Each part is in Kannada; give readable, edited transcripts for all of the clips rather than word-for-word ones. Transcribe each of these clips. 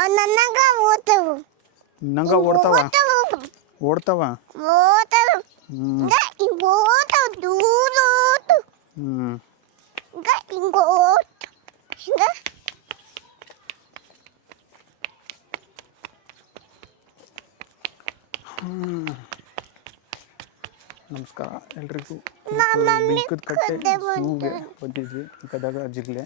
ನನಗ ಓಡ್ತಾವು ನಂಗ ಓಡ್ತಾವ ಓಡ್ತಾವ ಓಡ್ತಾವು ಹ್ಮ್ ಹಿಂಗ ಓಡ್ತಾವು ದೂರ ಓಡ್ತು ಹ್ಮ್ ಹಿಂಗ ಓಡ್ತು ಹಿಂಗ ನಮಸ್ಕಾರ ಎಲ್ರಿಗೂ. ಮಮ್ಮಿ ಬಿಂಕದ ಕಟ್ಟೆ ಕತೆ ಝೂಗೆ ಬಂದಿದ್ವಿ ಗದಗ ಜಿಲ್ಲೆ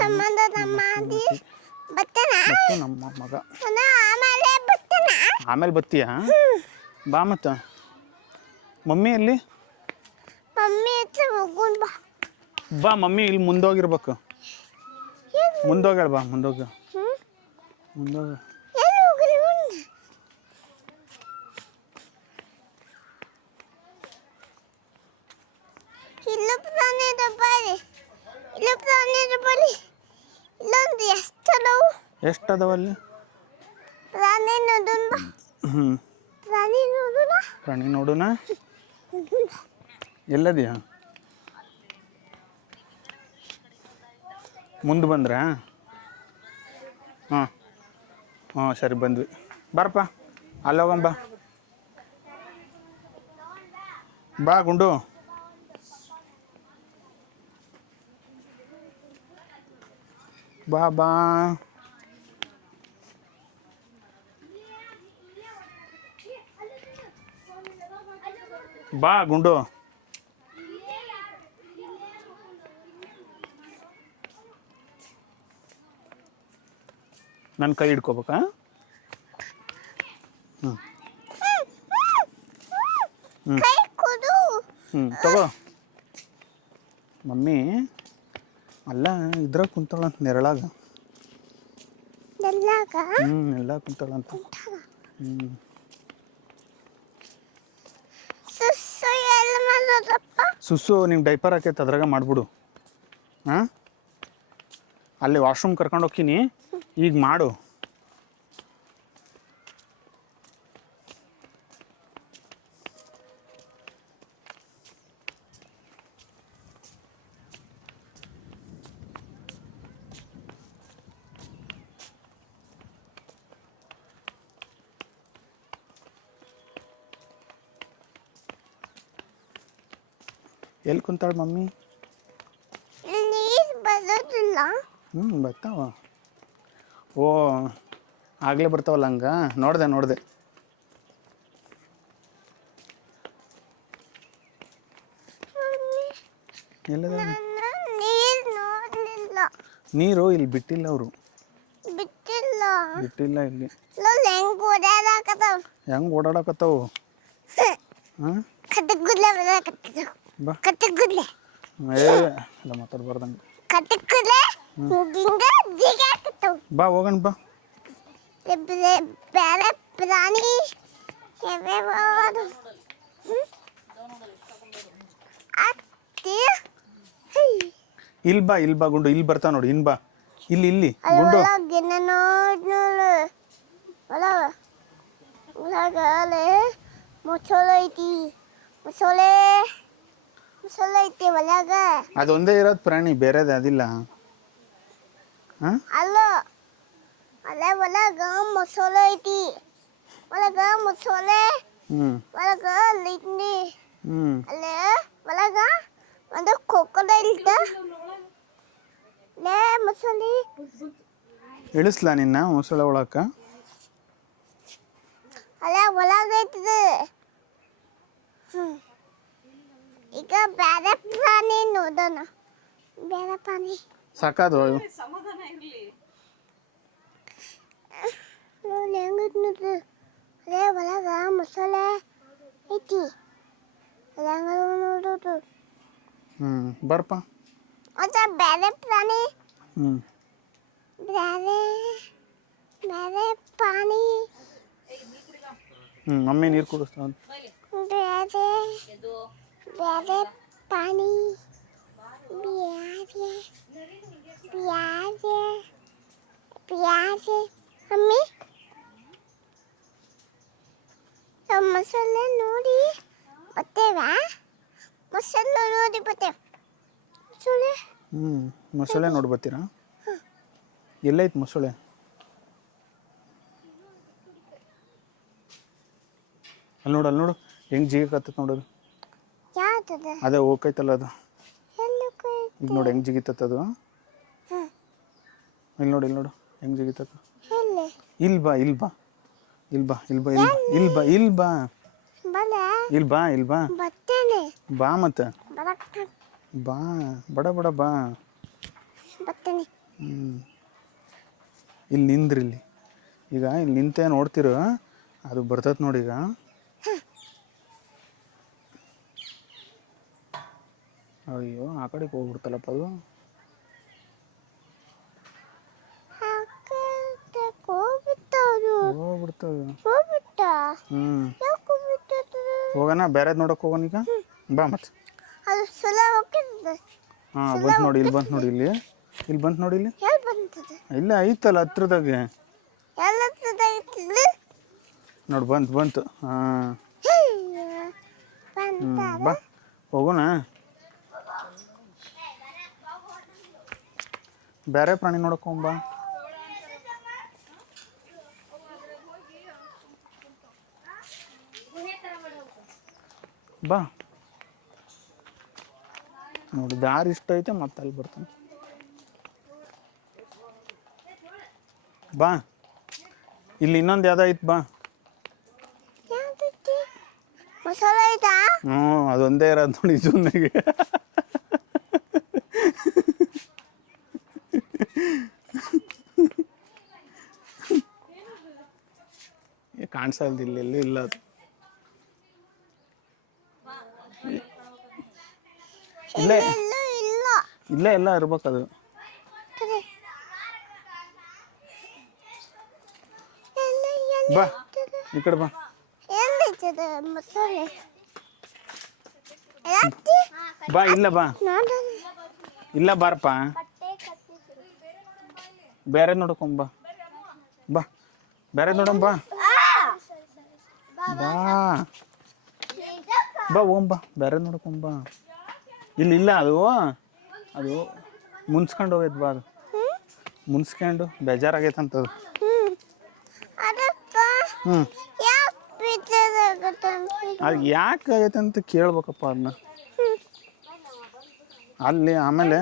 ಸಂಬಂಧದ ಮಾದಿ ಬತ್ತನ ಮತ್ತು ನಮ್ಮ ಮಗ. ಆಮೇಲೆ ಬತ್ತನ ಆಮೇಲೆ ಬತ್ತೀಯಾ? ಬಾ ಮತ್ತ ಮಮ್ಮಿ ಎಲ್ಲಿ? ಮಮ್ಮಿ ಹತ್ರ ಹೋಗೋಣ ಬಾ. ಬಾ ಮಮ್ಮಿ ಇಲ್ಲಿ ಮುಂದೋಗಿರ್ಬೇಕು. ಮುಂದೋಗ್ಯಾಳ ಬಾ ಮುಂದೋಗ ಮುಂದೋಗ. ಎಷ್ಟು ಅದಾವಲ್ಲಿ? ಪ್ರಾಣಿ ನೋಡುನ. ಎಲ್ಲದಿಯ? ಮುಂದೆ ಬಂದ್ರಾ? ಹಾಂ ಹಾಂ ಸರಿ ಬಂದ್ವಿ. ಬಾರಪ್ಪ ಅಲ್ಲಿ ಹೋಗಂಬ. ಬಾ ಗುಂಡು. ಬಾ ಬಾ. ಬಾ ಗುಂಡು. ನನ್ನ ಕೈ ಹಿಡ್ಕೋಬೇಕಾ? ಹ್ಞೂ ತಗೋ. ಮಮ್ಮಿ ಅಲ್ಲ ಇದ್ರಾಗ ಕುಂತಾಳಂತ ನೆರಳಾಗ. ಎಲ್ಲ ಕುಂತಾಳಂತ. ಸುಸ್ಸು ನಿಂಗೆ ಡೈಪರ್ ಹಾಕೈತೆ ಅದ್ರಾಗ ಮಾಡಿಬಿಡು. ಹಾಂ ಅಲ್ಲಿ ವಾಶ್ರೂಮ್ ಕರ್ಕೊಂಡು ಹೋಗ್ತೀನಿ ಈಗ ಮಾಡು. ಎಲ್ಲಿ ಕುಂತಾಳ ಮಮ್ಮಿ? ಬರ್ತಾವ. ಓ ಆಗಲೇ ಬರ್ತಾವಲ್ಲ ಹಂಗ ನೋಡಿದೆ. ಎಲ್ಲದ ನೀರು ಇಲ್ಲಿ ಬಿಟ್ಟಿಲ್ಲ ಅವರು. ಬಿಟ್ಟಿಲ್ಲ ಇಲ್ಲಿ. ಹೆಂಗೆ ಓಡಾಡಕತ್ತಾವು? ಹಾಂ ಬಾ ಎಲ್ಲ ಮಾತಾಡ್ಬಾರ್ದಂಗೆ. ಬಾ ಹೋಗೋಣ ಬಾ. ಬೇರೆ ಪ್ರಾಣಿ ಇಲ್ಲಿ ಬಾ ಗುಂಡು. ಇಲ್ಲಿ ಬರ್ತಾವ ನೋಡಿ. ಇನ್ ಬಾ ಇಲ್ಲಿ ಗುಂಡು. ಅದೊಂದೇ ಇರೋದು ಪ್ರಾಣಿ, ಬೇರೆದು ಅದಿಲ್ಲ. ಅಲ್ಲ ಅಲ್ಲೇ ಒಳಗ ಮೊಸಳೆ ಐತಿ. ಒಳಗ ಮೊಸಳೆ ಒಳಗ ಲಿಂಡಿ ಅಲ್ಲೇ ಒಳಗ ಒಂದು ಕೊಕ್ಕಡೈಲ್ ಲೇ ಮೊಸಳೆ. ಇಳಿಸ್ಲಾ ನಿನ್ನ ಮೊಸಳೆ ಒಳಕ? ಅಲ್ಲೇ ಒಳಗೈತದ. ಈಗ ಬೇರೆ ಪ್ರಾಣಿ ನೋಡೋಣ. ಬೇರೆ ಪ್ರಾಣಿ ಸಾಕಾದು. ಅಲ್ಲೇ ಒಳಗ ಮೊಸಳೆ ಐತಿ. ನೋಡೋದು. ಬರ್ಪ. ಅದ ಬೇರೆ ಪ್ರಾಣಿ. ಬೇರೆ ಪ್ರಾಣಿ. ಮಮ್ಮಿ ನೀರು ಕುಡಿಸ್ತಾವ. ಬೇರೆ ಪ್ರಾಣಿ. ಮಮ್ಮಿ ಮೊಸಳೆ ನೋಡಿ ಬರ್ತೇವಾ? ಮೊಸಳೆ ನೋಡಿ ಬರ್ತೇವೆ. ಮೊಸಳೆ ನೋಡಿ ಬರ್ತೀರಾ? ಎಲ್ಲೈತೆ ಮೊಸಳೆ? ಅಲ್ಲಿ ನೋಡು ಹೆಂಗೆ ಜಿಗಕತ್ತದ ನೋಡೋದು. ಯಾವ್ದದ? ಅದೇ ಹೋಗೈತಲ್ಲ ಅದು. ಎಲ್ಲಿ ಈಗ ನೋಡಿ ಹೆಂಗೆ ಜಿಗಿತತ್ತದು. ಇಲ್ಲಿ ನೋಡು ಹೆಂಗೆ ಜಿಗಿತತ್ತ. ಎಲ್ಲಿ? ಇಲ್ಲಿ ಬಾ ಇಲ್ಲಿ ಬಾ ಇಲ್ಲಿ ಬಾ ಇಲ್ಲಿ ಬಾ ಇಲ್ಲಿ ಬಾ ಇಲ್ಲಿ ಬಾ ಬಲ ಇಲ್ಲಿ ಬಾ ಇಲ್ಲಿ ಬಾ ಬರ್ತೇನೆ. ಬಾ ಮತ್ತೆ ಬರಕ್ಕ ಬಾ ಬಡ ಬಡ ಬಾ. ಬರ್ತೇನೆ. ಇಲ್ಲಿ ನಿಂದ್ರಿ ಇಲ್ಲಿ. ಈಗ ಇಲ್ಲಿ ನಿಂತೆ ನೋಡ್ತಿರೋ ಅದು ಬರ್ತೈತೆ ನೋಡಿ. ಈಗ ಅಯ್ಯೋ ಆ ಕಡೆಗೆ ಹೋಗ್ಬಿಡ್ತಲ್ಲಪ್ಪ ಅದು. ಹೋಗ್ಬಿಟ್ಟ. ಹೋಗೋಣ ಬೇರೆದ್ ನೋಡಕ್ ಹೋಗೋಣ ಈಗ. ಬಾ ಮತ್ತೆ. ಅದು ಸುಲಭ ಹೋಗ್ತದೆ. ಹಾಂ ಬಂತು ನೋಡಿ, ಇಲ್ಲಿ ಬಂತು ನೋಡಿ, ಇಲ್ಲಿ ಬಂತು ನೋಡಿ. ಇಲ್ಲಿ ಎಲ್ಲಿ ಬಂತದೆ? ಇಲ್ಲ ಐತಲ್ಲ ಹತ್ರದಾಗೆ. ಎಲ್ಲತ್ತದಾಗಿತ್ತು ನೋಡಿ ಬಂತು. ಹಾಂ ಬಾ ಹೋಗೋಣ. ಬೇರೆ ಪ್ರಾಣಿ ನೋಡಕ್ ಹೋಗ್ಬಾ. ಬಾ ನೋಡಿ ದಾರಿ ಇಷ್ಟ ಐತೆ ಮತ್ತೆ ಅಲ್ಲಿ ಬರ್ತಾನೆ. ಬಾ ಇಲ್ಲಿ ಇನ್ನೊಂದು ಯಾವ್ದು ಐತೆ ಬಾ. ಮಸಾಲೆ ಐತಾ? ಅದೊಂದೇ ಇರೋದು ನೋಡಿ ಜೂನ್ಯಾಗೆ. ಕಾಣಿಸಲ್ದು ಇಲ್ಲಿ ಇಲ್ಲ ಅದು. ಇಲ್ಲೇ ಎಲ್ಲ ಇರ್ಬೇಕದು. ಬಾ ಈ ಕಡೆ ಬಾ. ಬಾ ಇಲ್ಲ ಬಾ ಇಲ್ಲ ಬಾರಪ್ಪ. ಬೇರೆ ನೋಡಕೊಂಬ ಬಾ ಬೇರೆ ನೋಡಂಬ ಬಾ ಬಾ ಓಂಬ ಬೇರೆ ನೋಡ್ಕೊಂಬ. ಇಲ್ಲ ಅದು ಮುನ್ಸ್ಕೊಂಡು ಹೋಗೈತೆ ಬಾ. ಅದು ಮುನ್ಸ್ಕೊಂಡು ಬೇಜಾರಾಗೈತಂತದು. ಅದು ಯಾಕೆ ಆಗೈತೆ ಅಂತ ಕೇಳ್ಬೇಕಪ್ಪ ಅದನ್ನ. ಅಲ್ಲಿ ಆಮೇಲೆ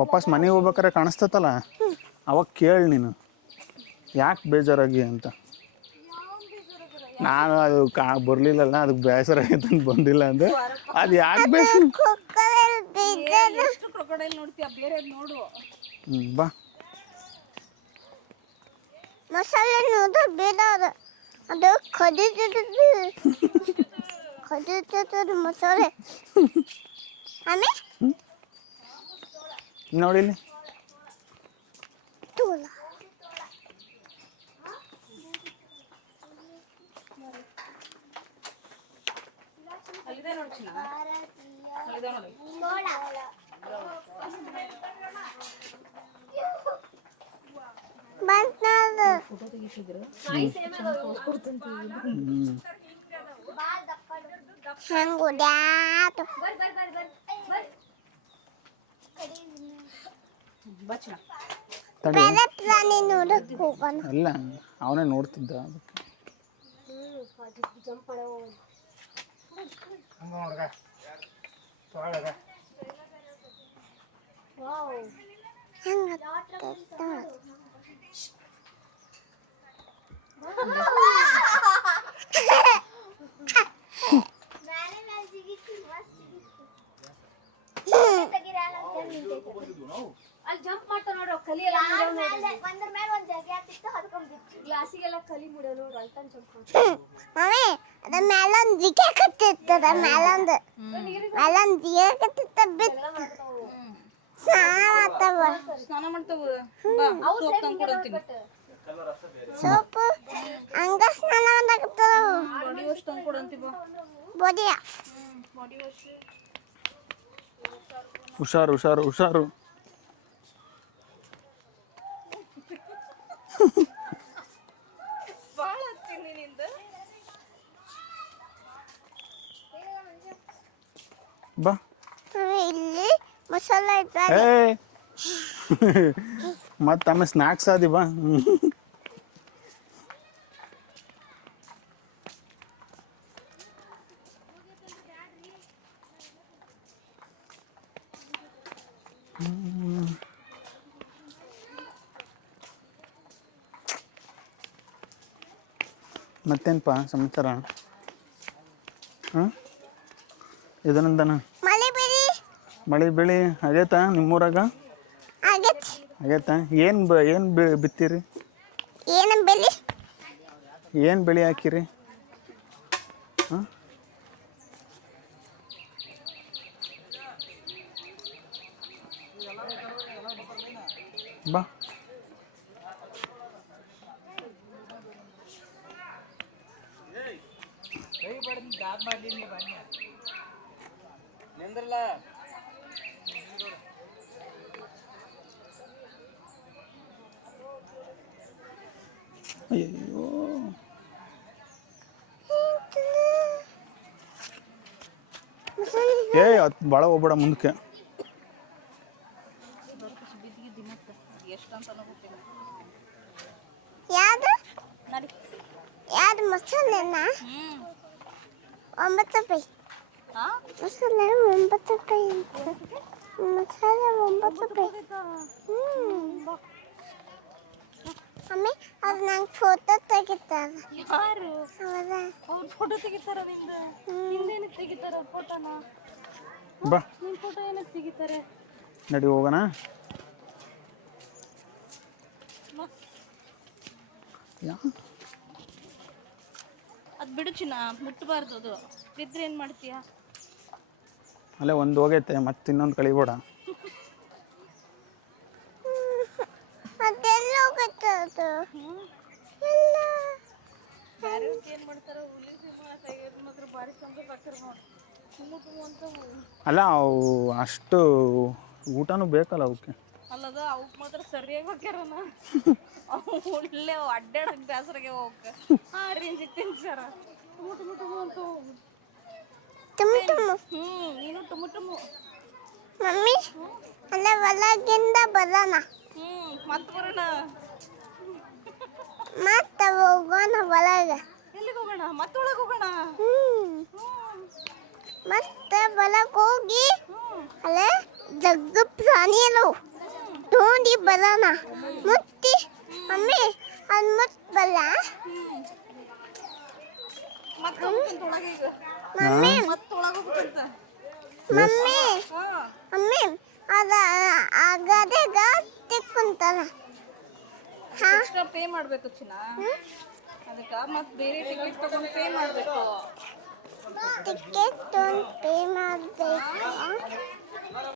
ವಾಪಸ್ ಮನೆಗೆ ಹೋಗ್ಬೇಕಾರೆ ಕಾಣಿಸ್ತತಲ್ಲ ಅವಾಗ ಕೇಳಿ ನೀನು ಯಾಕೆ ಬೇಜಾರಾಗಿ ಅಂತ. ನಾನು ಅದು ಬರ್ಲಿಲ್ಲಲ್ಲ ಅದಕ್ಕೆ ಬೇಸರ ಆಗೈತೆ ಅಂತ ಬಂದಿಲ್ಲ ಅಂದ್ರೆ ಅದು ಯಾಕೆ ಬೇಸರ. ಬಾ ಮಸಾಲೆ ನೋಡ ಬೇಡ ಅದು ಕದಿತದ ಮಸಾಲೆ. ಆಮೇಲೆ ನೋಡಿ ಇಲ್ಲಿ ತೂಲ ಅಲ್ಲ ಅವನೇ ನೋಡ್ತಿದ್ದ ಅದಕ್ಕೆ. ಅಲ್ಲಿ ಜಂಪ್ ಮಾಡ್ತಾ ನೋಡ್ರಿ ಕಲಿ ಎಲ್ಲ ಒಂದ್ರ ಮೇಲೆ ಒಂದು ಜಾಗ ಆಗ್ತಿತ್ತು ಅದಕ್ಕೆ ಗ್ಲಾಸಿಗೆಲ್ಲ ಕಲಿ ಮುಡಿಯೋ ನೋಡ್ರಿ ಅಲ್ಲಿ ತನ ಜಂಪ್ ಮಾಡ್ತಾ ಮಮ್ಮಿ ಅದ ಮೇಲೊಂದು ಜಿಕೆ ಕತ್ತಿತ್ತದ ಮೇಲೊಂದು ಜಿಕೆ ಕತ್ತಿತ್ತ ಬಿತ್ತು ಸ್ನಾನ ಮಾಡ್ತಾವ ಬಾ ಸೋಪ್ ತಂದು ಕೊಡ್ತೀನಿ. ಸೋಪ್ ಹಂಗ ಸ್ನಾನ ಮಾಡಕತ್ತದ. ಬಾಡಿ ವಾಶ್ ತಂದು ಕೊಡಂತಿ ಬಾ. ಬಾಡಿ ವಾಶ್ ಹುಷಾರು ಭಾಳ ಹಚ್ತೀನಿ ನಿಂದ. ಬಾ ಇಲ್ಲಿ ಮಸಾಲೆ ಐತೆ. ಮತ್ತು ಆಮೇಲೆ ಸ್ನ್ಯಾಕ್ಸ್ ಆದಿವ ಮತ್ತೇನಪ್ಪ ಸಮಾಚಾರ? ಹಾಂ ಇದನ್ನಂದನ ಮಳೆ ಬೆಳಿ ಮಳೆ ಬೆಳೆ ಆಗೈತಾ ನಿಮ್ಮೂರಾಗ? ಆಗೈತಿ. ಆಗೈತಾ? ಏನು ಬಿತ್ತೀರಿ? ಏನು ಬೆಳಿ? ಏನು ಬೆಳೆ ಹಾಕಿರಿ? ಹಾಂ ಬಾ ಅಯ್ಯೋ ಅದು ಭಾಳ ಹೋಗ್ಬೇಡ ಮುಂದಕ್ಕೆ. ಯಾವುದು ಯಾವುದು ಮಸಾಲೆನಾ? 9 ರೂಪಾಯಿ ಮಸಾಲೆ 9 ರೂಪಾಯಿ ಮಸಾಲೆ 9 ರೂಪಾಯಿ. ಮಮ್ಮಿ ಅದು ನಂಗೆ ಫೋಟೋ ತೆಗಿತಾರ. ಯಾರು ಹೌದಾ? ಅವ್ರು ಫೋಟೋ ತೆಗಿತಾರ ನಿಂದು? ನಿಂದೇನಕ್ಕೆ ತೆಗಿತಾರ ಫೋಟೋನ? ಬಾ ನಿನ್ ಫೋಟೋ ಏನಕ್ಕೆ ತೆಗಿತಾರೆ? ನಡಿ ಹೋಗೋಣ. ಅದು ಬಿಡು ಚಿನ್ನ, ಮುಟ್ಟಬಾರ್ದು. ಅದು ಬಿದ್ದರೆ ಏನು ಮಾಡ್ತೀಯಾ? ಅಲ್ಲೇ ಒಂದು ಹೋಗೈತೆ, ಮತ್ತೆ ಇನ್ನೊಂದು ಕಳಿಬೇಡ. ಅದೆಲ್ಲ ಹೋಗುತ್ತೆ ಅದು. ಎಲ್ಲ ಬೇರೆ ಏನು ಮಾಡ್ತಾರ? ಹುಲಿ ಸಿಂಹ ಟೈಗರ್ ಮಾತ್ರ ಭಾರಿ ಚಂದ ಸಾಕ್ತಾರೆ ನೋಡಿ. ತುಂಬ ಅಂತ ಅಲ್ಲ ಅವು ಅಷ್ಟು ಊಟನೂ ಬೇಕಲ್ಲ ಅವಕ್ಕೆ. ಅಲ್ಲದ ಅವಕ್ಕೆ ಮಾತ್ರ ಸರಿಯಾಗಿ ಹಾಕ್ಯಾರನ. ಅವು ಒಳ್ಳೆ ಅಡ್ಡಾಡಕ್ಕೆ ಬೇಸರಾಗೆ ಹೋಗಕ್ಕೆ ಆ ರೇಂಜಿಗೆ ತಿನ್ಸಾರ. ಟುಮು ಟುಮು ಅಂತ ನೀನು ಟುಮು ಟುಮು. ಮಮ್ಮಿ ಅಲ್ಲ ಒಳಗಿಂದ ಬರೋಣ. ಮತ್ತೆ ಬರೋಣ. ಮತ್ತೆ ಹೋಗೋಣ ಒಳಗೆ. ಎಲ್ಲಿಗೆ ಹೋಗೋಣ? ಮತ್ತೆ ಒಳಗೆ ಹೋಗೋಣ. ಮತ್ತೆ ಒಳಗೆ ಹೋಗಿ ಅಲ್ಲೇ ಜಗ್ಗು ಪ್ರಾಣಿಗಳು ನೋಡಿ ಬರೋಣ. ಮುಟ್ಟಿ ಮಮ್ಮಿ ಅದು ಮುಟ್ಬಲ್ಲ. ಮತ್ತೆ ಹೋಗ್ಬೇಕಂತ ಒಳಗೆ ಈಗ. ಮಮ್ಮಿ ಮತ್ತೆ ಒಳಗೆ ಹೋಗ್ಬೇಕಂತ. ಮಮ್ಮಿ ಮಮ್ಮಿ ಅದು ಆ ಗದೆಗ ತಿಕ್ಕೊಂತಾರ. ಎಕ್ಸ್ಟ್ರಾ ಪೇ ಮಾಡಬೇಕು ಚಿನ್ನ. ಅದಕ್ಕೆ ಮತ್ತೆ ಬೇರೆ ಟಿಕೆಟ್ ತಗೊಂಡು ಪೇ ಮಾಡಬೇಕು. ಟಿಕೆಟ್ ಪೇ ಮಾಡಬೇಕು.